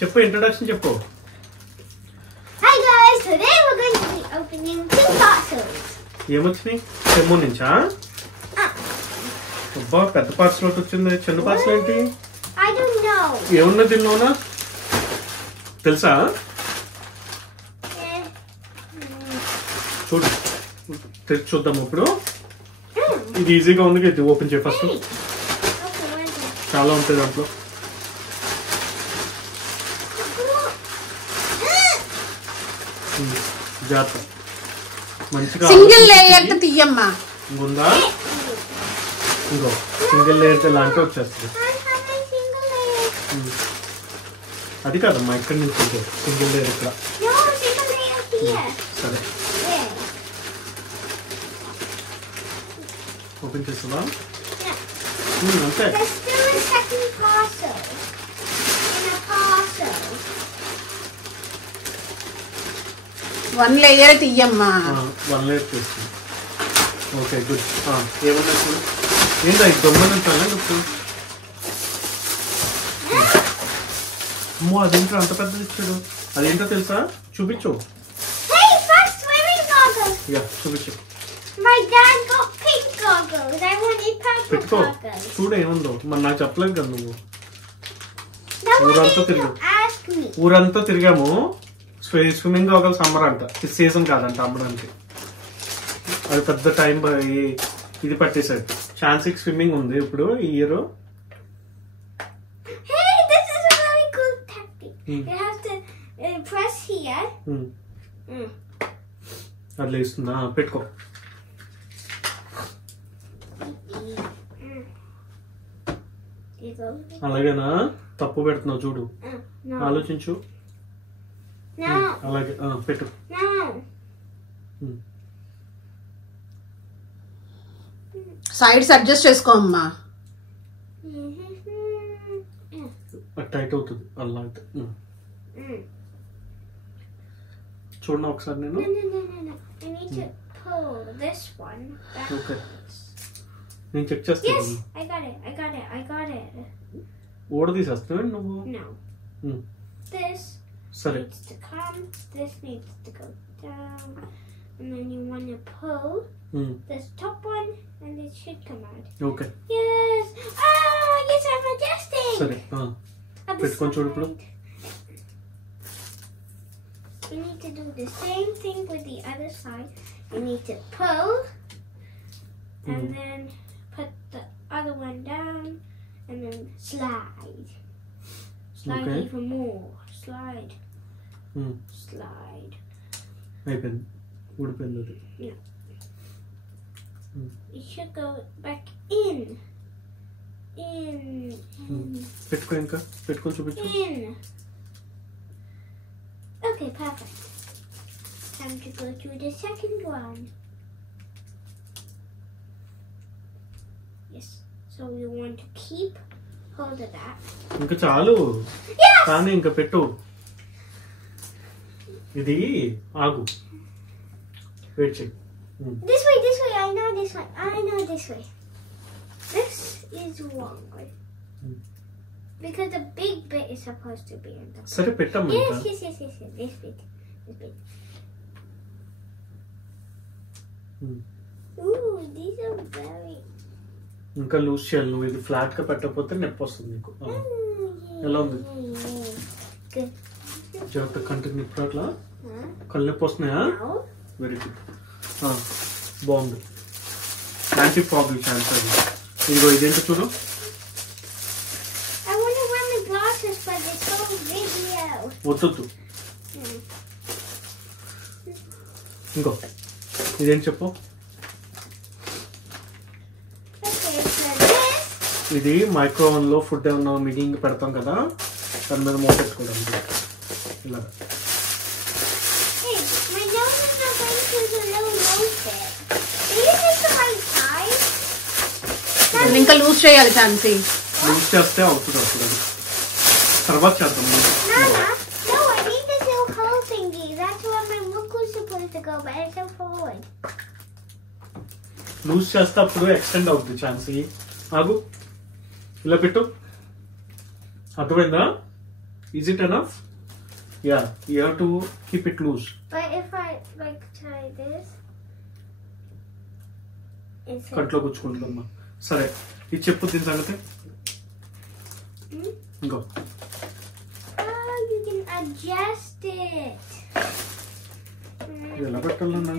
చెప్పు ఇంట్రొడక్షన్ చెప్పు. Hi guys, today we're going to be opening 2 parcels. ఏమొచ్చినాయి? చెమ్ము నుంచా? అబ్బా పెద్ద పార్సల్ ఒకటి వచ్చింది. చిన్న పార్సల్ ఏంటి? I don't know. ఏమున్నా దీనిలోనా తెలుసా? చూడు తెచ్చి చూద్దాం ఇప్పుడు. ఇది ఈజీగా ఉంది కదా, ఓపెన్ చేయి ఫస్ట్. చాలా ఉంటుంది దాంట్లో. జాగ్రత్త మంచిగా సింగిల్ లేయర్ తీయమ్మా. ఉందా? ఇంకో సింగిల్ లేయర్ లాంటి వచ్చేస్తుంది. అది కాదమ్మా ఇక్కడ నుంచి సింగిల్ లేయర్ ఇక్కడ. సరే ఓపెన్ చేస్తుందా? అంతే. 1 లేయర్ తీయమ్మా. 1 లేయర్ తీస్తుంది. Okay good. ఏమన్నా చూడు. ఏంటో ఇది దొంగలుంటానా నువ్వు? అమ్మో అదేంటో అంత పెద్దది ఇచ్చాడు. అదేంటో తెలుసా? చూపించు. చూపించు. My dad got pink goggles. I wanted purple పెట్టుకో. goggles. చూడు ఏముందో. మరి నాకు చెప్పలేదు కదా నువ్వు. Now why ఊరంతా did you తిరిగాము. ask me? ఊరంతా తిరిగాము. స్విమ్మింగ్ గోగల్స్ సమ్మర్ అంట. ఇది సీజన్ కాదంట అమ్మడానికి. అది పెద్ద టైం ఇది పట్టేసాడు. ఛాన్సీకి స్విమ్మింగ్ ఉంది ఇప్పుడు ఈ year. Hey, this is a very cool tactic. You have to press here. అది లేస్తుందా? పెట్టుకో. అలాగేనా? తప్పు పెడుతున్నావు చూడు. No. ఆలోచించు. No. అలాగే పెట్టు. No. సైడ్స్ అడ్జస్ట్ చేసుకో అమ్మా. టైట్ అవుతుంది అలా అయితే. చూడనా ఒకసారి నేను. No. I need to pull this one back. Okay నేను చెక్ చేస్తాను. Yes, I got it. ఓడ తీసేస్తావు నువ్వు. No. This సరే needs to come. This needs to go down. And then you want to pull this top one, and it should come out. Okay Yes! Ah, yes, I'm adjusting! సరే పెట్టుకొని చూడు ఇప్పుడు. We need to do the same thing with the other side. You need to pull, and then put the other one down, and then slide. Slide Okay. even more. Slide. అయిపోయింది. ఊడిపోయింది అది. It should go back in. పెట్టుకో ఇంకా పెట్టుకొని చూపించు. In. Okay, perfect. Time to go to the second one. Yes. So you want to keep hold of that. ఇంకా చాలు. Yes! కానీ ఇంకా పెట్టు. ఇది ఆగు. వెయిట్ చెయ్యి. This way. I know this way. This is wrong way. Because the big bit is supposed to be in the. సరే పెట్టమ్మా ఇంకా. Yes. This bit. Ooh, these are very. ఇంకా లూజ్ చేయాలి. నువ్వు ఇది ఫ్లాట్ గా పెట్టకపోతే నొప్పి వస్తుంది నీకు. ఎలా ఉంది? Good. జాగ్రత్త. కంటికి నిప్పుడు అట్లా కళ్ళు నొప్పి వస్తున్నాయా? Now. Very good. బాగుంది. యాంటీ ఫాగ్ ఛాన్స్ అది. ఇదిగో ఇదేంటో చూడు. I want to wear my glasses for this whole video. వద్దు. ఇంకో ఇదేంటి చెప్పు. Okay, so this. ఇది మైక్రోవెన్ లో ఫుడ్ ఏమన్నా మిగిలింగ్ పెడతాం కదా, దాని మీద మూత పెట్టుకోవడం ఇలా. Hey, my nose is not going to the little nose bit. Can you take the right side? ఇంకా లూజ్ చేయాలి ఛాన్సీ. లూజ్ చేస్తే అవుతుంది అప్పుడు. అది తర్వాత చేద్దాం. Nana, no, I need this little hole thingy. That's where my book was supposed to go, but it's so forward. Loose చేస్తే అప్పుడు ఎక్స్టెండ్ అవుతుంది ఛాన్సీ. ఆగు. ఇలా పెట్టు. అర్థమైందా? Is it enough? Yeah, you have to keep it loose. But if I like try this, it's కంట్లో గుచ్చుకుంటుందమ్మా. సరే ఇది చెప్పు దీని సంగతి. ఇంకో oh, you can adjust it. ఎలా పెట్టాలన్నా?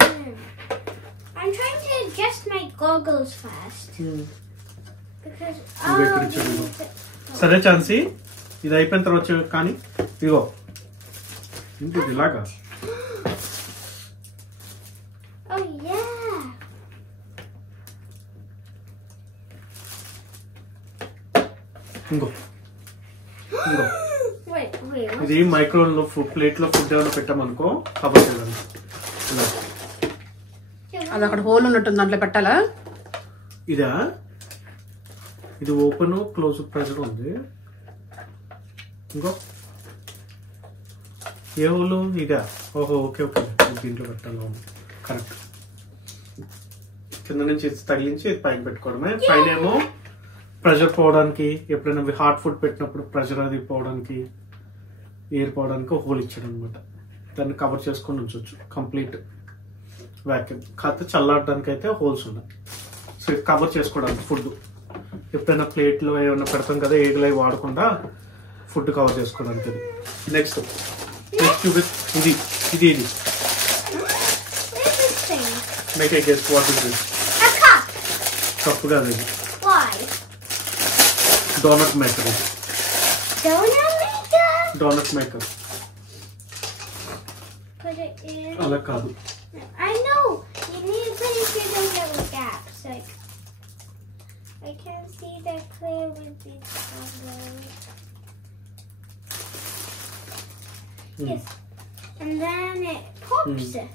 I'm trying to adjust my goggles first because సరే ఛాన్సీ ఇది అయిపోయిన తర్వాత కానీ ఇగో ఇంటి ఇలాగా. oh yeah. ఇంకో ఇంకో Wait. ఇది మైక్రోవేవ్ లో ప్లేట్ లో ఫుడ్ ఏమైనా పెట్టామనుకో కవర్ చేయడానికి ఇలా. అది అక్కడ హోల్ ఉన్నట్టుంది, దాంట్లో పెట్టాలా? ఇదా ఇది ఓపెన్ క్లోజ్ ప్రెజర్ ఉంది. ఇంకో ఏ హోలు ఇదా? ఓహో ఓకే ఓకే దీంట్లో పెట్టాలి. కరెక్ట్. కింద నుంచి తగిలించి పైన పెట్టుకోవడమే. పైన ఏమో ప్రెషర్ పోవడానికి, ఎప్పుడైనా హాట్ ఫుడ్ పెట్టినప్పుడు ప్రెషర్ అది పోవడానికి, ఎయిర్ పోవడానికి హోల్ ఇచ్చాడు అనమాట. దాన్ని కవర్ చేసుకొని ఉంచవచ్చు. Complete vacuum. కాకపోతే చల్లారడానికి అయితే హోల్స్ ఉన్నాయి. సో ఇది కవర్ చేసుకోవడానికి ఫుడ్ ఎప్పుడైనా ప్లేట్లో ఏమైనా పెడతాం కదా, ఏగులు అవి వాడకుండా ఫుడ్ కవర్ చేసుకోవడానికి. ఇది నెక్స్ట్ చూపి. ఇది ఇది ఇది What is this thing? Make I guess what is this? A cup. Cup కాదు ఇది. Why? Donut maker. ఇది Donut maker? Donut maker. Put it in. అలా కాదు. I know. You need to put it through those little gaps. Like, I can't see that clear with these colors. Yes. And then it pops it.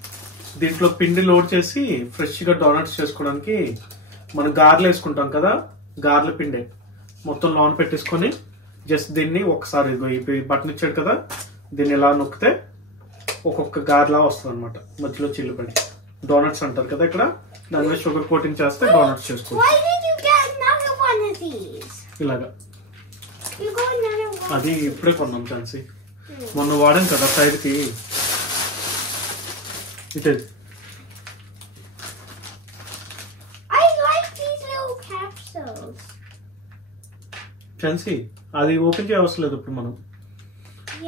దీంట్లో పిండి లోడ్ చేసి ఫ్రెష్ గా డోనట్స్ చేసుకోవడానికి మనం గారెలు వేసుకుంటాం కదా, గారెల పిండి మొత్తం లోన్ పెట్టేసుకొని జస్ట్ దీన్ని ఒకసారి ఈ బటన్ ఇచ్చాడు కదా, దీన్ని ఇలా నొక్కితే ఒక్కొక్క గారెలా వస్తుంది అనమాట. మధ్యలో చిల్లుపడి డోనట్స్ అంటారు కదా ఇక్కడ, దాని మీద షుగర్ కోటింగ్ చేస్తే డోనట్స్ చేసుకోవచ్చు. Why did you get another one of these? ఇలాగా. You got another one. అది ఇప్పుడే కొన్నాం ఛాన్సీ, మొన్న వాడాం కదా సైడ్ కి. ఇటే I like these little capsules. ఛాన్సీ అది ఓపెన్ చేయవసరం లేదు ఇప్పుడు మనం.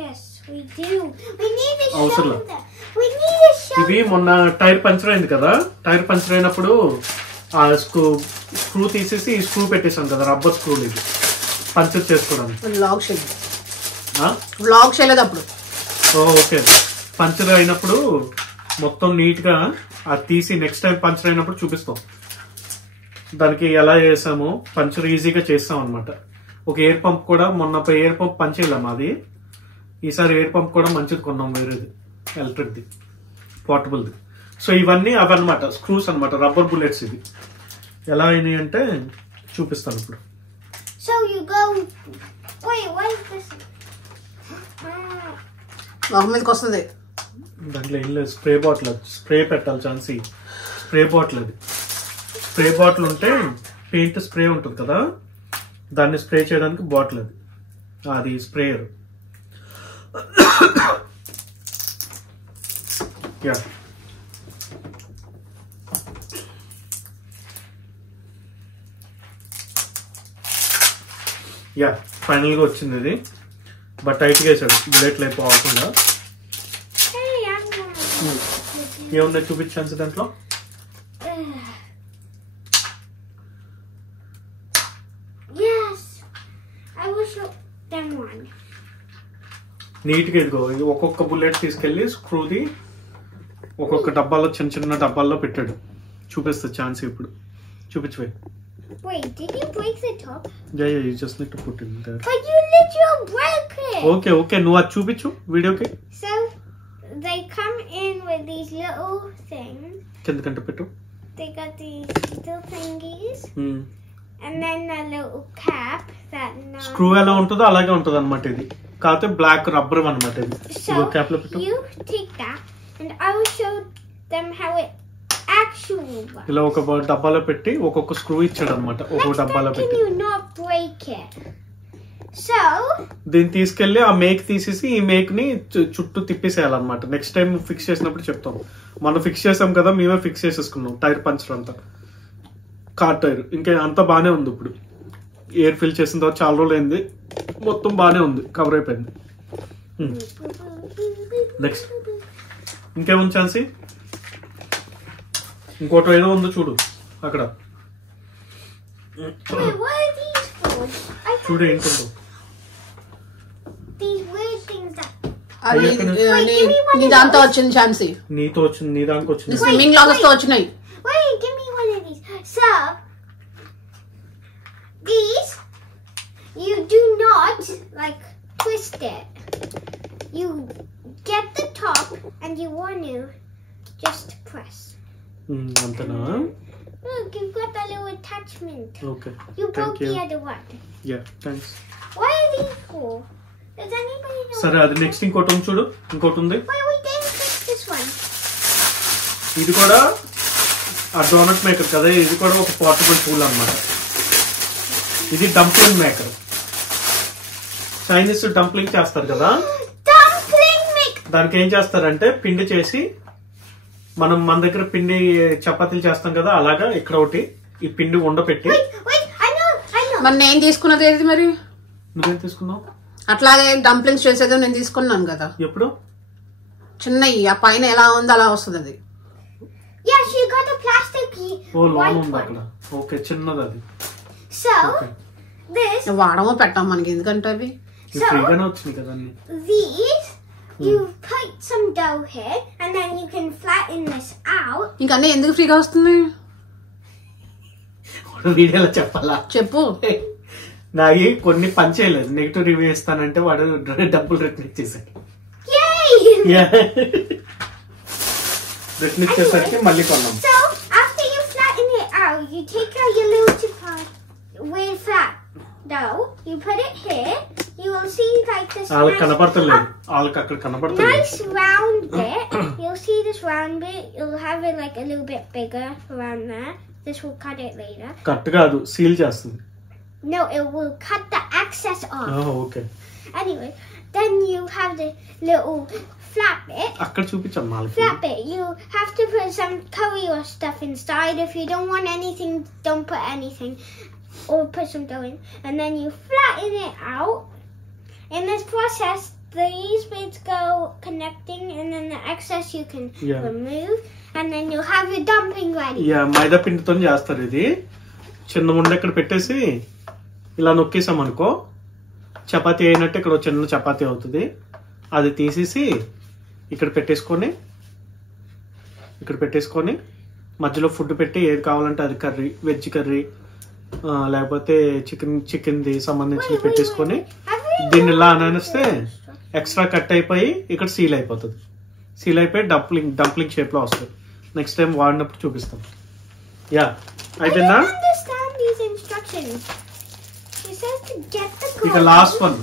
Yes, we do. We need to show అవసరం లేదు. them. We need to show ఇవి మొన్న టైర్ పంచర్ అయింది కదా, టైర్ పంచర్ అయినప్పుడు ఆ స్క్రూ తీసేసి ఈ స్క్రూ పెట్టేసాం కదా, రబ్బర్ స్క్రూలు ఇది పంచర్ చేసుకోవడానికి. వ్లాగ్ చేయలేదు, వ్లాగ్ చేయలేదు అప్పుడు. ఓకే, పంచర్ అయినప్పుడు మొత్తం నీట్ గా అది తీసి నెక్స్ట్ టైం పంచర్ అయినప్పుడు చూపిస్తాం దానికి ఎలా చేసామో. పంచర్ ఈజీగా చేస్తాం అనమాట. ఒక ఎయిర్ పంప్ కూడా మొన్న ఎయిర్ పంప్ పంచేయలేం అది, ఈసారి ఎయిర్ పంప్ కూడా మంచిది కొన్నాం, వేరేది ఎలక్ట్రిక్ది పోర్టబుల్ది. సో ఇవన్నీ అవన్నమాట స్క్రూస్ అనమాట, రబ్బర్ బుల్లెట్స్. ఇవి ఎలా అయినాయి అంటే చూపిస్తాను ఇప్పుడు. So you go. Wait, what is this? మొహం మీదకి వస్తుంది. దాంట్లో ఏం లేదు, స్ప్రే బాటిల్. స్ప్రే పెట్టాలి ఛాన్సీ, స్ప్రే బాటిల్. అది స్ప్రే బాటిల్ ఉంటే పెయింట్ స్ప్రే ఉంటుంది కదా, దాన్ని స్ప్రే చేయడానికి బాటిల్. అది స్ప్రేయర్. యా యా ఫైనల్ గా వచ్చింది ఇది. బట్ టైట్ గా వేసాడు, బుల్లెట్లు అయిపోకుండా. Hey, I'm gonna. ఏమున్నాయి చూపించాను దాంట్లో. Yes, I will show them one. Neat గా ఇదిగో ఇది ఒక్కొక్క బుల్లెట్ తీసుకెళ్లి స్క్రూది ఒక్కొక్క డబ్బాలో చిన్న చిన్న డబ్బాల్లో పెట్టాడు. చూపిస్తా ఛాన్స్ ఇప్పుడు. చూపించు. Wait, did you break the top? Yeah, you just need to put it in there. But you literally broke it. Okay, నువ్వు అది చూపించు వీడియోకి. So they come in with these little things. కిందకంటే పెట్టు. They got these little thingies, and then a little cap that. Screw ఎలా ఉంటుందో అలాగే ఉంటుంది అనమాట ఇది, కాకపోతే బ్లాక్ రబ్బర్ అనమాట ఇది. So క్యాప్ లో పెట్టు. you take that, and I will show them how it actually works. ఇలా ఒక డబ్బాలో పెట్టి ఒక్కొక్క స్క్రూ ఇచ్చాడు అనమాట, ఒక్కొక్క Next డబ్బాలో time, can పెట్టి. you not break it? So దీన్ని తీసుకెళ్లి ఆ మేక్ తీసేసి ఈ మేక్ ని చుట్టూ తిప్పేసేయాలన్నమాట. నెక్స్ట్ టైం ఫిక్స్ చేసినప్పుడు చెప్తాం. మనం ఫిక్స్ చేసాం కదా, మేమే ఫిక్స్ చేసేసుకున్నాం టైర్ పంచర్ అంతా, కార్ టైర్. ఇంకా అంతా బానే ఉంది. ఇప్పుడు ఎయిర్ ఫిల్ చేసిన తర్వాత చాలా రోజులు అయింది, మొత్తం బానే ఉంది, కవర్ అయిపోయింది. నెక్స్ట్ ఇంకేముంది ఛాన్సీ? ఇంకోటి ఏదో ఉందో చూడు అక్కడ, wait, what are these for? చూడు ఏంటుందో. These weird things that. అది నీ దాంతో వచ్చింది ఛాన్సీ. నీతో వచ్చింది, నీ దానికి వచ్చింది. స్విమ్మింగ్ క్లాసెస్ తో వచ్చినాయి. Wait, give me one of these. So these, you do not like twist it. You get the top and you want to just press. అంతేనా? Look, you've got the little attachment. Okay, You broke thank you. the other one. Yeah, thanks. What are these for? Does anybody know? సరే, అది నెక్స్ట్ ఇంకోటి ఉంది చూడు, ఇంకోటి ఉంది. Wait, we didn't fix this one. ఇది కూడా ఆ డోనట్ మేకర్ కదా, ఇది కూడా ఒక పోర్టబుల్ టూల్ అన్నమాట. ఇది డంప్లింగ్ మేకర్. చైనీస్ డంప్లింగ్ చేస్తారు కదా, Dumpling maker. దానికి ఏం చేస్తారంటే పిండి చేసి, మన దగ్గర పిండి చపాతీలు చేస్తాం కదా, అలాగా ఇక్కడ ఒకటి ఈ పిండి ఉండపెట్టి. Wait, I know. మరి నేను తీసుకున్నది ఏది మరి? నువ్వేం తీసుకున్నావు? అట్లాగే డంప్లింగ్స్ చేసేదో నేను తీసుకున్నాను కదా ఎప్పుడు? చిన్నవి, ఆ పైన ఎలా ఉందో అలా వస్తుంది అది. Yes, you got a plastic oh lone white ఉంది one. అక్కడ. ఓకే, చిన్నది అది. So ఓకే, this, వాడమో పెట్టాం మనకి, ఎందుకంటే అవి ఫ్రీగానే వచ్చినాయి కదా అన్ని. these, you put some dough here, and then you can flatten this out. ఇంకా అన్నీ ఎందుకు ఫ్రీగా వస్తున్నాయి వీడియోలో చెప్పాలా? చెప్పు. నాయి కొన్ని పని చేయలేదు, నెగిటివ్ రివ్యూ ఇస్తానంటే వాడు డబ్బులు రిటర్న్ ఇచ్చేసాడు. Yay! రిటర్న్ ఇచ్చేసరికి మళ్ళీ కొన్నాం. So after you flatten it out, you take out your little with flat dough. You put it here. You will see like this వాళ్ళకి కనపడతలేదు, వాళ్ళకి అక్కడ కనపడతలేదు. nice round bit. You'll see this round bit. You'll have it like a little bit bigger around there. This will cut it later. Cut కాదు, సీల్ చేస్తుంది. No, it will cut the excess off. Okay, Anyway, then you have the little flat bit. అక్కడ చూపించాను వాళ్ళకి. Flat bit. You have to put some curry or stuff inside. If you don't want anything, don't put anything. Or put some dough in. And then you flatten it out. In this process, these bits go connecting, and then the excess you can Yeah. remove. And then you'll have your dumpling ready. Yeah, మైదా పిండితో చేస్తారు ఇది. చిన్న ఉండ ఇక్కడ పెట్టేసి ఇలా నొక్కేసాం అనుకో, చపాతీ అయినట్టు ఇక్కడ ఒక చిన్న చపాతీ అవుతుంది. అది తీసేసి ఇక్కడ పెట్టేసుకొని మధ్యలో ఫుడ్ పెట్టి ఏది కావాలంటే అది కర్రీ, వెజ్ కర్రీ లేకపోతే చికెన్ది సంబంధించి పెట్టేసుకొని దీన్ని ఇలా అనేస్తే ఎక్స్ట్రా కట్ అయిపోయి ఇక్కడ సీల్ అయిపోతుంది. సీల్ అయిపోయి డంప్లింగ్ షేప్ లో వస్తుంది. నెక్స్ట్ టైం వాడినప్పుడు చూపిస్తాం. యా, అయిపోయిందా? I don't understand these instructions. It says to get the ఇక goggles. Last one,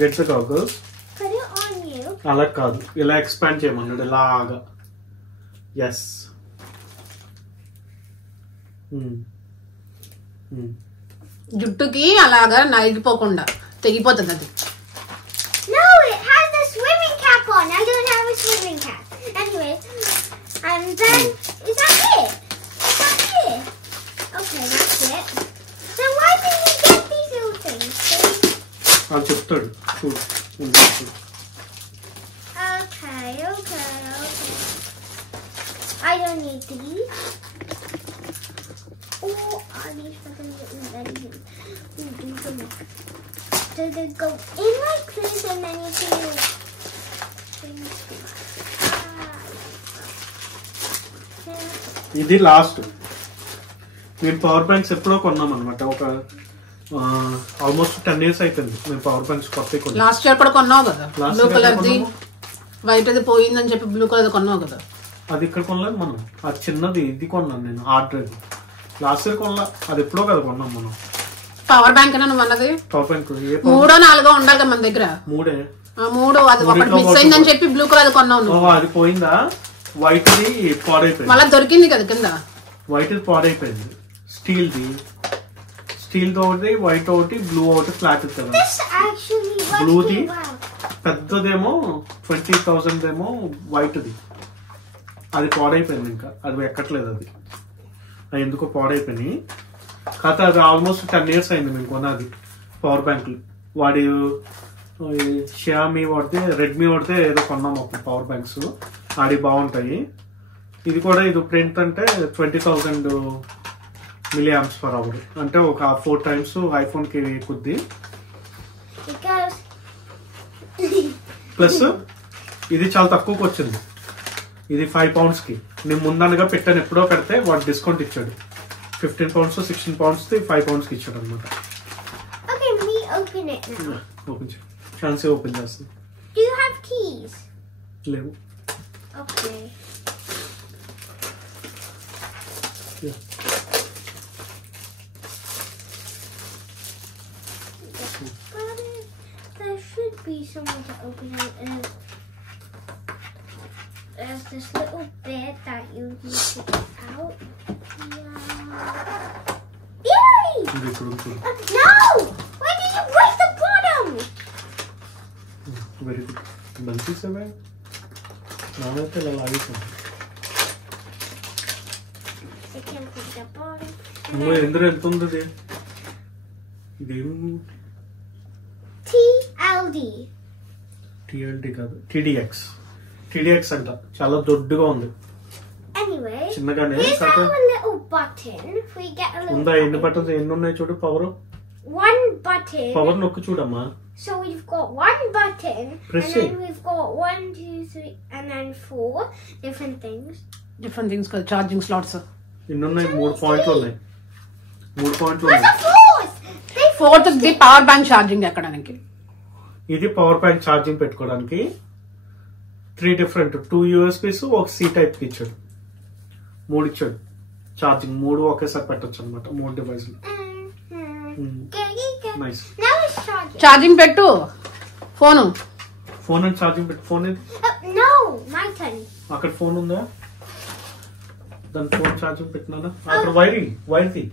get the goggles. Put it on you. అలా కాదు, ఇలా ఎక్స్పాండ్ చేయమన్నాడు, ఇలాగా. ఎస్, జుట్టుకి అలాగా నలిగిపోకుండా తెగిపోతుంది అది. No, it has the swimming cap on. I don't have a swimming cap. Anyway, and then is that it? Is that it? Okay, that's it. Then why did you get these little things? వాళ్ళు చెప్తాడు చూడు. Okay. I don't need these. Oh, are these for the little ready? Do they go in like this and then you can ఇది లాస్ట్. మేము power banks ఎప్పుడో కొన్నాం అనమాట. ఒక ఆల్మోస్ట్ 10 years అయిపోయింది మేము పవర్ బ్యాంక్స్ కొత్త కొన్నాం. లాస్ట్ ఇయర్ కూడా కొన్నావు కదా, Last బ్లూ year కలర్ది. కొన్నాము. వైట్ అది పోయిందని చెప్పి బ్లూ కలర్ కొన్నావు కదా. అది ఇక్కడ కొనలేదు మనం, అది చిన్నది ఇది కొన్నాను నేను, హార్డ్ డ్రైవ్. లాస్ట్ ఇయర్ కొనలా, అది ఎప్పుడో కదా కొన్నాం మనం. పవర్ బ్యాంక్ అయినా నువ్వు అన్నది పవర్ బ్యాంక్ 3 or 4 ఉండాలి కదా మన దగ్గర. 3 3 అది ఒకటి మిస్ అయిందని చెప్పి బ్లూ కలర్ కొన్నావు నువ్వు. అది పోయిందా? వైట్ది పాడైపోయింది. మళ్ళీ దొరికింది కదా కింద. వైట్ది పాడైపోయింది. స్టీల్ది స్టీల్ తో ఒకటి, వైట్ ఒకటి, బ్లూ ఒకటి ఫ్లాట్ ఇస్తారు. This actually works Blue-ది pretty well. పెద్దదేమో 20,000 ఏమో వైట్ది. అది పాడైపోయింది, ఇంకా అది ఎక్కట్లేదు. అది ఎందుకో పాడైపోయినాయి. కాకపోతే అది ఆల్మోస్ట్ 10 years అయింది మేము కొన్నది. పవర్ బ్యాంకులు వాడి షియామీ వాడితే, రెడ్మీ వాడితే ఏదో కొన్నాం అప్పుడు పవర్ బ్యాంక్స్. ఆడి బాగుంటాయి. ఇది కూడా ఇది ప్రింట్ అంటే 20,000 mAh, అంటే ఒక 4 times ఐఫోన్ కి ఎక్కుద్ది. Because ప్లస్ ఇది చాలా తక్కువకి వచ్చింది. ఇది 5 pounds కి. నేను ముందనగా పెట్టాను, ఎప్పుడో పెడితే వాడు డిస్కౌంట్ ఇచ్చాడు. 15 pounds 16 pounds 5 pounds కి ఇచ్చాడు అనమాట. okay, me open it now. Open చేయి. ఛాన్స్ ఓపెన్ చేస్తుంది. Do you have keys? లేవు. Okay. Yeah. But there should be someone to open it. There's this little bit that you need to get out. Yeah. Yay! ఇది ఇప్పుడు No! Why did you break the bottom? Very good. మంచి సేవే. నానైతే ఇలా లాగేసాను. I can't break the bottom. ఎందులో ఎంత ఉంది? ఇదేం TLD. టిఎల్డి కాదు, టీడీఎక్స్ అంట. చాలా దొడ్డుగా ఉంది. Anyway, చిన్నగానే here's our little button. If we get a little ఉందా? ఎన్ని బటన్స్ ఎన్ని ఉన్నాయి చూడు. one button. పవర్ నొక్కి చూడమ్మా. So we've got one button, Press and then it. we've got 1, 2, 3, and then 4 different things. Different things కదా, ఛార్జింగ్ స్లాట్స్. ఎన్ని ఉన్నాయి? 3 పాయింట్లు ఉన్నాయి. 3 పాయింట్లు Where's ఉన్నాయి. the fourth? Fourth the power bank charging ఎక్కడానికి. ఇది పవర్ బ్యాంక్ ఛార్జింగ్ పెట్టుకోవడానికి 3 different 2 USBs, ఒక C type కి ఇచ్చాడు. 3 ఇచ్చాడు ఛార్జింగ్. 3 ఒకేసారి పెట్టొచ్చు అనమాట, 3 డివైస్లు. Nice. Now it's charging. Charging పెట్టు ఫోను. ఫోన్ అండ్ ఛార్జింగ్ పెట్టి. ఫోన్ ఇది No, my turn. అక్కడ ఫోన్ ఉందా? దాని ఫోన్ ఛార్జింగ్ పెట్టినా అక్కడ వైర్ది.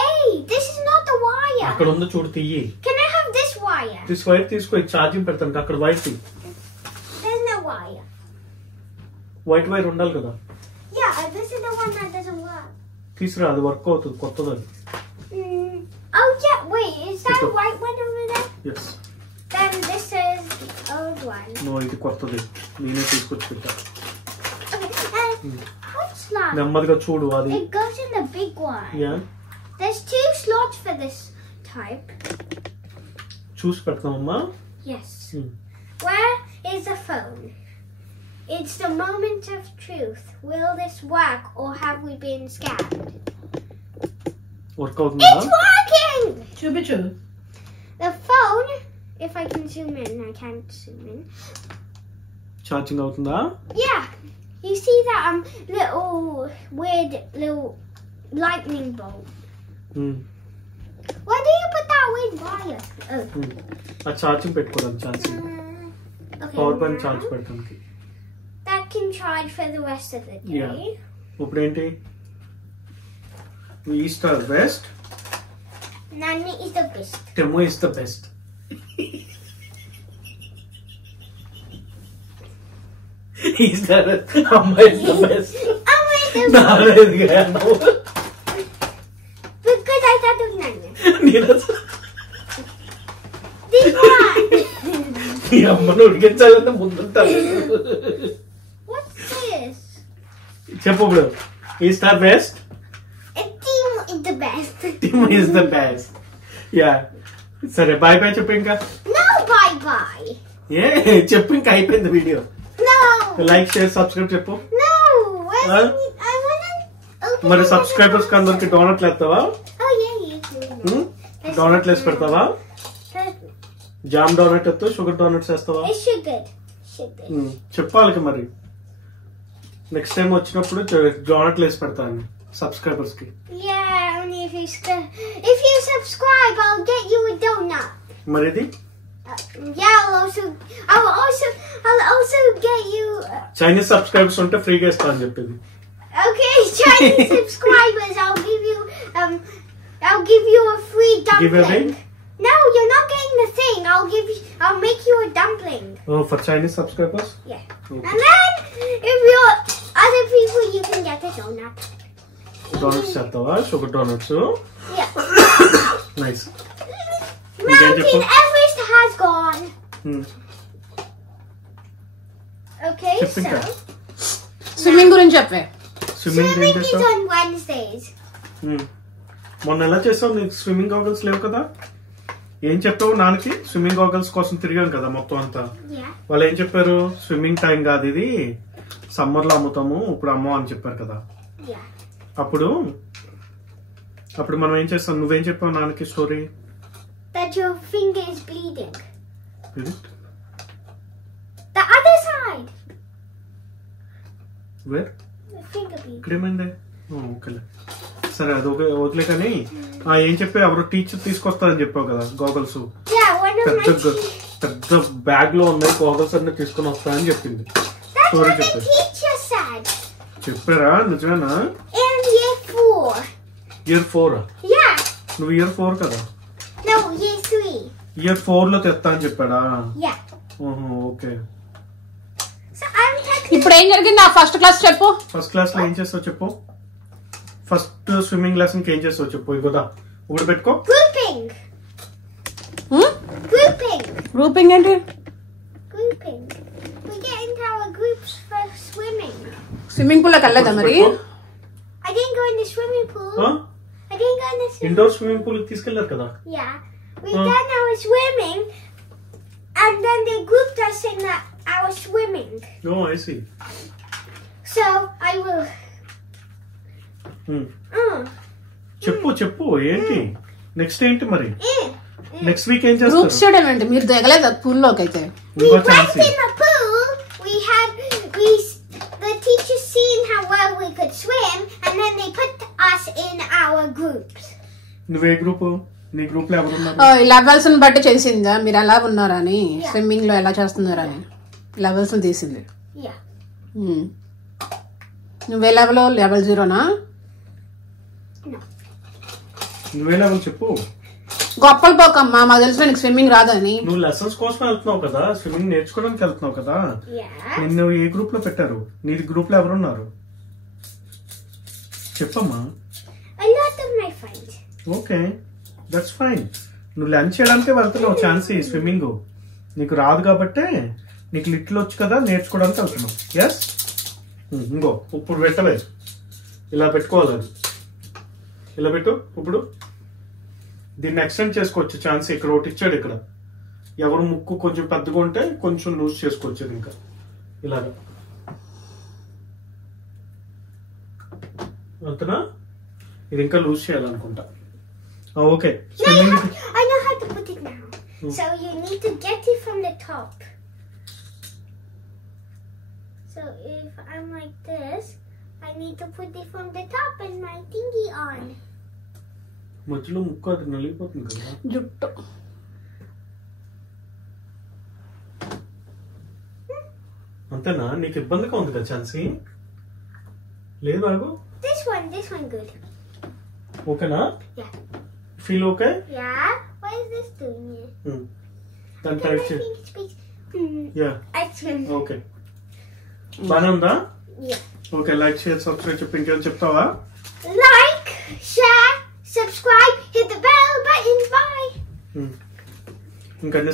Hey, this is not the wire. అక్కడ ఉందో చూడు, తీయి. Can I have this wire? Wire తీసుకో, ఛార్జింగ్ పెడతాను. అక్కడ వైర్ తీ. There's no wire. White wire ఉండాలి కదా. Yeah, this is the one that doesn't work. తీసురా, అది వర్క్ అవుతుంది. కొత్తది అది. Oh yeah, wait, is that a white one over there? Yes. Then this is the old one. No, ఇది కొత్తది. నేనే తీసుకొచ్చి పెట్టా. Okay, what's that? నెమ్మదిగా చూడు. అది It goes in the big one. Yeah There's 2 slots for this type. చూసి పెడతామమ్మా. Yes. Where is the phone? It's the moment of truth. Will this work or have we been scammed? Work అవుతుందా? It's working! చూపించు. The phone, if I can zoom in, I can't zoom in. Charging అవుతుందా? Yeah. You see that little weird little lightning bolt? Why do you put that weird wire? Oh. ఆ charging పెట్టుకోవడానికి charging. Okay. Power bank now charge పెడతానికి. that can charge for the rest of the day. Yeah. ఇప్పుడు ఏంటి? East or west? Nani is the best. Temu is the best. He's the Amma is the best. Amma is the నాలేదుగా because I thought of Nani. Neeraja This one. నీ అమ్మను ఉడికించాలంటే ముందుంటాను. What's this? చెప్పు ఇప్పుడు. East or west? Team is the best. Temu is the best. Yeah సరే, bye bye చెప్పు. ఇంకా No, bye bye. ఏ చెప్పు, ఇంకా అయిపోయింది video. No. Like share subscribe చెప్పు. No. Where's Huh? I wanna open. మరి the సబ్స్క్రైబర్స్ కి అందరికి డోనట్లు వేస్తావా? Oh yeah, you do. డోనట్లు వేసి పెడతావా? జామ్ డోనట్ ఎత్తు, షుగర్ డోనట్స్ వేస్తావా? It's sugar. Sugar. చెప్పాలి మరి. నెక్స్ట్ టైం వచ్చినప్పుడు డోనట్లు వేసి పెడతాను సబ్స్క్రైబర్స్ కి. Yeah, only if you subscribe, I'll get you a donut. మరి ఇది Yeah, I'll also get you. Chinese subscribers ఉంటే ఫ్రీగా ఇస్తా అని చెప్పింది. Okay, Chinese subscribers, I'll give you I'll give you a free dumpling. Give a ring? No, you're not getting the thing. I'll make you a dumpling. Oh, for Chinese subscribers? Yeah. Okay. And then if you're other people, you can get a donut. Donuts చేస్తావా? Sugar donuts. Yeah. Nice. Mountain Everest has gone. Okay, Chipping so time. Swimming గురించి చెప్పే. Swimming swimming is చేస్తావు? on Wednesdays. మొన్న ఎలా చేస్తావు? నీకు swimming goggles లేవు కదా? ఏం చెప్పావు నాన్నకి? స్విమ్మింగ్ గాగల్స్ కోసం తిరిగాం కదా మొత్తం అంతా. Yeah. వాళ్ళు ఏం చెప్పారు? స్విమ్మింగ్ టైం కాదు ఇది, సమ్మర్ లో అమ్ముతాము, ఇప్పుడు అమ్మో అని చెప్పారు కదా. Yeah. అప్పుడు మనం ఏం చేస్తాం? నువ్వేం చెప్పావు నాన్నకి story? That your finger is bleeding. ఇది The other side. Where The finger bleeding. ఇక్కడేమైంది? ఓకేలే, సరే అది వదిలే. కానీ ఏం చెప్పావు? ఎవరో టీచర్ తీసుకొస్తారని చెప్పావు కదా goggles. Yeah, one of my teeth. పెద్ద బ్యాగ్ లో ఉన్నాయి గాగల్స్ అన్ని తీసుకొని వస్తాయని చెప్పింది. That's స్టోరీ what the చెప్పారు. teacher said. చెప్పారా? నిజమేనా? In year 4. ఇయర్ 4. Yeah. నువ్వు ఇయర్ 4 కదా? No, year 3. ఇయర్ 4 లో తెస్తా అని చెప్పాడా? Yeah. Okay. So I'm technically. ఇప్పుడు ఏం జరిగింది? ఆ ఫస్ట్ క్లాస్ చెప్పు. ఫస్ట్ క్లాస్ లో ఏం చేస్తావు చెప్పు. ఫస్ట్ స్విమ్మింగ్ లెసన్ కి ఏం చేస్తావు చెప్పు. ఇగోదా ఒకటి పెట్టుకో. Grouping. Grouping. గ్రూపింగ్ ఏంటి? Grouping. We get into our groups for swimming. Swimming pool లోకి వెళ్ళలేదా మరి? I didn't go in the swimming pool. I didn't go in the swimming indoor swimming pool తీసుకెళ్లారు కదా? Yeah. We done our swimming and then they grouped us in our swimming. Oh I see. So I will. చెప్పు ఏంటి next ఏంటి మరి? Eh. Next week ఏం group చేస్తారు? Study ఏంటి? మీరు దిగలేదా పూల్ లోకి అయితే? We ఇంకో went chance. in the pool. The teacher seen how well we could swim, and then they put us in our groups. నువ్వే గ్రూప్? నీ గ్రూప్ లో ఎవరున్నారు? లెవెల్స్ బట్టి చేసిందా మీరు ఎలా ఉన్నారని, స్విమ్మింగ్ లో ఎలా చేస్తున్నారని లెవెల్స్ తీసింది. Yeah. నువ్వే లెవెల్? లెవెల్ 0నా? No. నువ్వే లెవెల్ చెప్పు. గొప్పలు పోకమ్మా, మాకు తెలిసిన నీకు స్విమ్మింగ్ రాదని. నువ్వు లెసన్స్ కోసం వెళ్తున్నావు కదా, స్విమ్మింగ్ నేర్చుకోవడానికి వెళ్తున్నావు కదా. Yeah. నిన్ను ఏ గ్రూప్ లో పెట్టారు? నీది గ్రూప్ లో ఎవరున్నారు చెప్పమ్మా. A lot of my friends. Okay, that's fine. నువ్వు లంచ్ చేయడానికే వెళ్తున్నావు ఛాన్స్. స్విమ్మింగ్ నీకు రాదు కాబట్టే, నీకు లిటిల్ వచ్చు కదా, నేర్చుకోవడానికి వెళ్తున్నావు. ఎస్. ఇంకో ఇప్పుడు పెట్టవే, ఇలా పెట్టుకోవాలి. అది ఇలా పెట్టు. ఇప్పుడు దీన్ని ఎక్స్టెండ్ చేసుకోవచ్చు ఛాన్స్. ఇక్కడ ఒకటి ఇచ్చాడు. ఇక్కడ ఎవరు ముక్కు కొంచెం పెద్దగా ఉంటే కొంచెం లూజ్ చేసుకోవచ్చు. ఇది ఇంకా ఇలాగా అంతనా? ఇది ఇంకా లూజ్ చేయాలనుకుంటా. Okay. I know how to put it now. So you need to get it from the top. So if I'm like this, I need to put it from the top and my thingy on. మధ్యలో ముక్కు అది నలిగిపోతుంది కదా. జుట్టు అంతేనా? నీకు ఇబ్బందిగా ఉంది కదా ఛాన్సీ? లేదు బాగు. This one good. ఓకేనా? Yeah. Feel okay? Yeah. What is this doing here? దాని టైప్ చే. యా. ఓకే, బానే ఉందా? Yeah. Okay, like share subscribe చెప్పి ఇంకేం చెప్తావా? Like, share, subscribe, hit the bell button. Bye. ఇంకన్నీ